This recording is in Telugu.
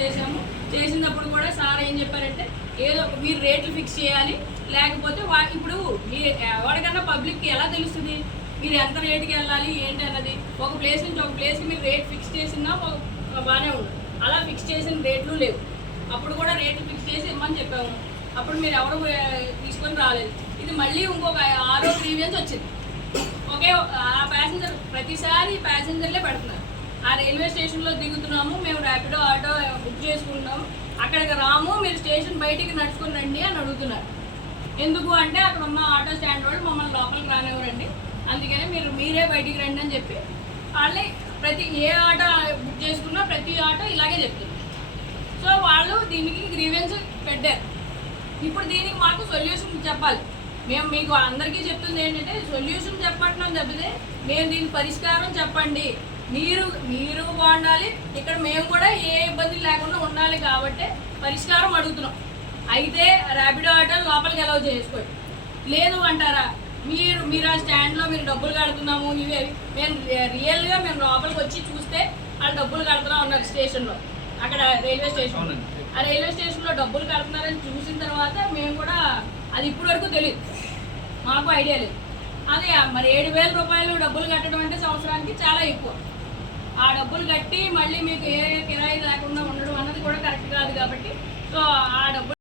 చేసాము. చేసినప్పుడు కూడా సార్ ఏం చెప్పారంటే ఏదో మీరు రేట్లు ఫిక్స్ చేయాలి, లేకపోతే ఇప్పుడు మీరు ఎవరికన్నా పబ్లిక్కి ఎలా తెలుస్తుంది మీరు ఎంత రేటుకి వెళ్ళాలి ఏంటి అన్నది. ఒక ప్లేస్ నుంచి ఒక ప్లేస్కి మీరు రేట్ ఫిక్స్ చేసినా బాగానే ఉంది. అలా ఫిక్స్ చేసిన రేట్లు లేవు. అప్పుడు కూడా రేట్లు ఫిక్స్ చేసి ఇమ్మని చెప్పాము. అప్పుడు మీరు ఎవరు తీసుకొని రాలేదు. ఇది మళ్ళీ ఇంకొక 6 గ్రీవెన్స్ వచ్చింది. ఓకే, ఆ ప్యాసింజర్ ప్రతిసారి ప్యాసింజర్లే పెడుతున్నారు. ఆ రైల్వే స్టేషన్లో దిగుతున్నాము, మేము ర్యాపిడో ఆటో బుక్ చేసుకుంటాము, అక్కడికి రాము, మీరు స్టేషన్ బయటికి నడుచుకుని రండి అని అడుగుతున్నారు. ఎందుకు అంటే అక్కడ ఉన్న ఆటో స్టాండ్ వాళ్ళు మమ్మల్ని లోపలికి రానివ్వరండి, అందుకని మీరే బయటికి రండి అని చెప్పి వాళ్ళే ఏ ఆటో బుక్ చేసుకున్నా ప్రతి ఆటో ఇలాగే చెప్తుంది. సో వాళ్ళు దీనికి గ్రీవెన్స్ పెట్టారు. ఇప్పుడు దీనికి మాకు సొల్యూషన్ చెప్పాలి. మేము మీకు అందరికీ చెప్తుంది ఏంటంటే సొల్యూషన్ చెప్పట్లేదు తప్పితే మేము దీని పరిష్కారం చెప్పండి. మీరు బాగుండాలి, ఇక్కడ మేము కూడా ఏ ఇబ్బంది లేకుండా ఉండాలి కాబట్టి పరిష్కారం అడుగుతున్నాం. అయితే ర్యాపిడో ఆటో లోపలికి అలౌ చేసుకోండి. లేదు అంటారా మీరు ఆ స్టాండ్లో మీరు డబ్బులు కడుతున్నాము, మేము రియల్గా మేము లోపలికి వచ్చి చూస్తే వాళ్ళు డబ్బులు కడుతున్నాం ఉన్నారు స్టేషన్లో, అక్కడ రైల్వే స్టేషన్. ఆ రైల్వే స్టేషన్లో డబ్బులు కడుతున్నారని చూసిన తర్వాత మేము కూడా అది ఇప్పటి వరకు తెలియదు, మాకు ఐడియా లేదు. అదే మరి 7,000 రూపాయలు డబ్బులు కట్టడం అంటే సంవత్సరానికి చాలా ఎక్కువ. ఆ డబ్బులు కట్టి మళ్ళీ మీకు ఏ కిరాయి లేకుండా ఉండడం అన్నది కూడా కరెక్ట్ కాదు కాబట్టి సో ఆ డబ్బులు